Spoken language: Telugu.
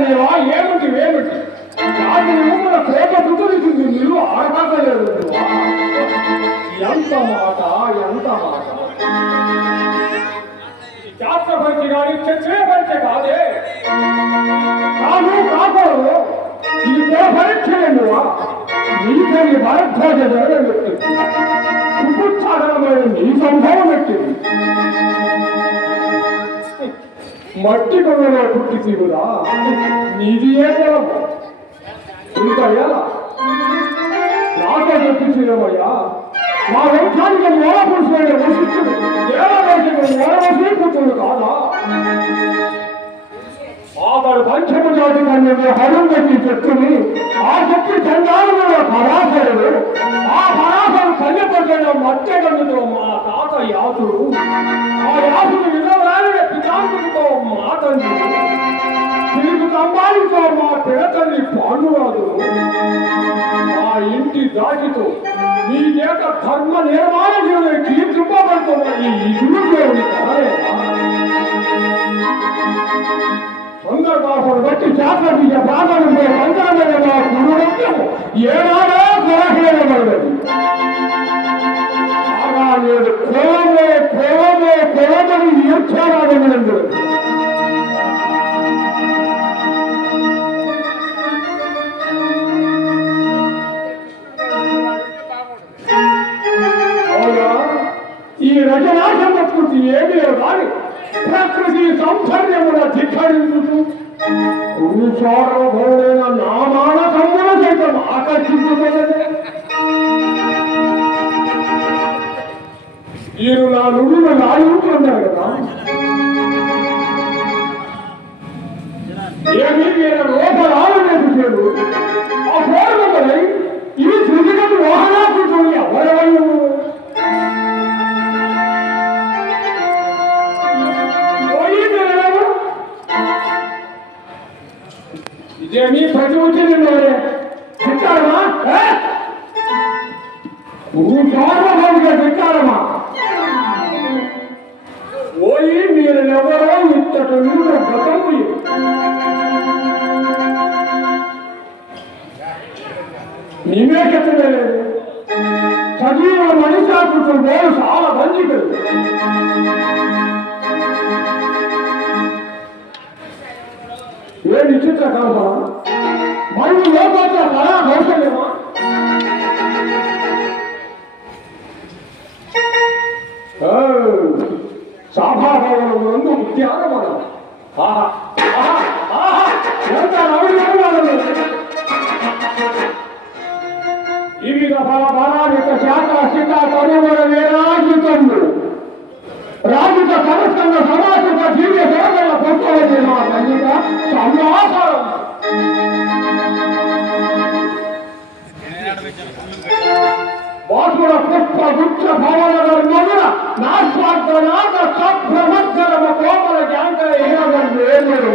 దేవా ఏమిటి నాకు నువ్వు కోట కుదిరిచింది నీళ్ళు ఆడలేదు. ఎంత మాట శాస్త్రపరిచి కానీ చర్చే పరిచ కాదే కాదు ఇది కూడా పరీక్షలేనువా నీకని భారద్వాజ జరగబెట్టి కుపుత్సాగరమైన నీ సంభవం పెట్టింది. మట్టి కొండలో పుట్టి తీరురా నీది ఏ పొలం ఇంత ఎలా నాతో చెప్పించినవయ్యా మా వంశానికి మూలపురుషులైన వశిష్ఠుడు దేవదేశం కూర్చుంది కాదా? అతడు పంచమ జాతి కన్యను హరుంగతి చెట్టుని ఆ చెట్టు చందాలలో పరాశరుడు ఆ పరాశరు కన్యపడిన మధ్య గన్నుతో మా తాత యాసుడు ఆ యాసుడు విధవరాని పితాంకుడితో మా తండ్రి తిరుగు సంపాదించో మా పిడతల్లి పాండురాజుడు మా ఇంటి దాటితో ఈ నేత ధర్మ నిర్మాణ జీవులకి కృపబడుతున్న ఈ ఇల్లు దేవుని సందర్భాలను బట్టి శాస్త్రబీజ ప్రాధాన్యంలో పంచాంగంలో గురురత్నము ఏనాడో కొరహేయబడినది. కాగా నేను కోమని ఈర్ష్యారాగమనందు ఈ రచనా సంస్కృతి ఏమీ కానీ ప్రకృతి సౌందర్యమున ధిక్కరించుతూ సార్వభౌమైన నా మానసమున సైతం ఆకర్షించుకున్నదే. వీరు నా నుడును లాయుతున్నారు కదా ఏమి వీర లోపలాలు నేర్చాడు ఆ పూర్వకై ఇవి సృజగతి వాహనాకృతులు ఎవరెవరు ఇదేమీ ప్రతి వచ్చింది తిట్టారమా సార్వభౌమిగా తిట్టారమా పోయి మీరెవరో ఇంతటి గతము నివేశలేదు సజీవ మనిషాకృతం పేరు చాలా బంధికలు ఏ విచిత్ర కల్పన మళ్ళీ లోపల కళా కౌశల్యమా సాభాభావంలో త్యాగమనం ఎంత నవీనాలు వివిధ బలాధిక శాఖ శిఖ తనువల వేరాజితంలో రాజిత సమస్తంగ సమాజిక జీవ్య సేవల పొందవలసిన మా కన్యక సంవాసారం వాసుల పుష్ప గుచ్చ భవనల మగున నాస్వార్థనాథ సభ్రమజ్జరమ కోమల జాంగ ఏమరు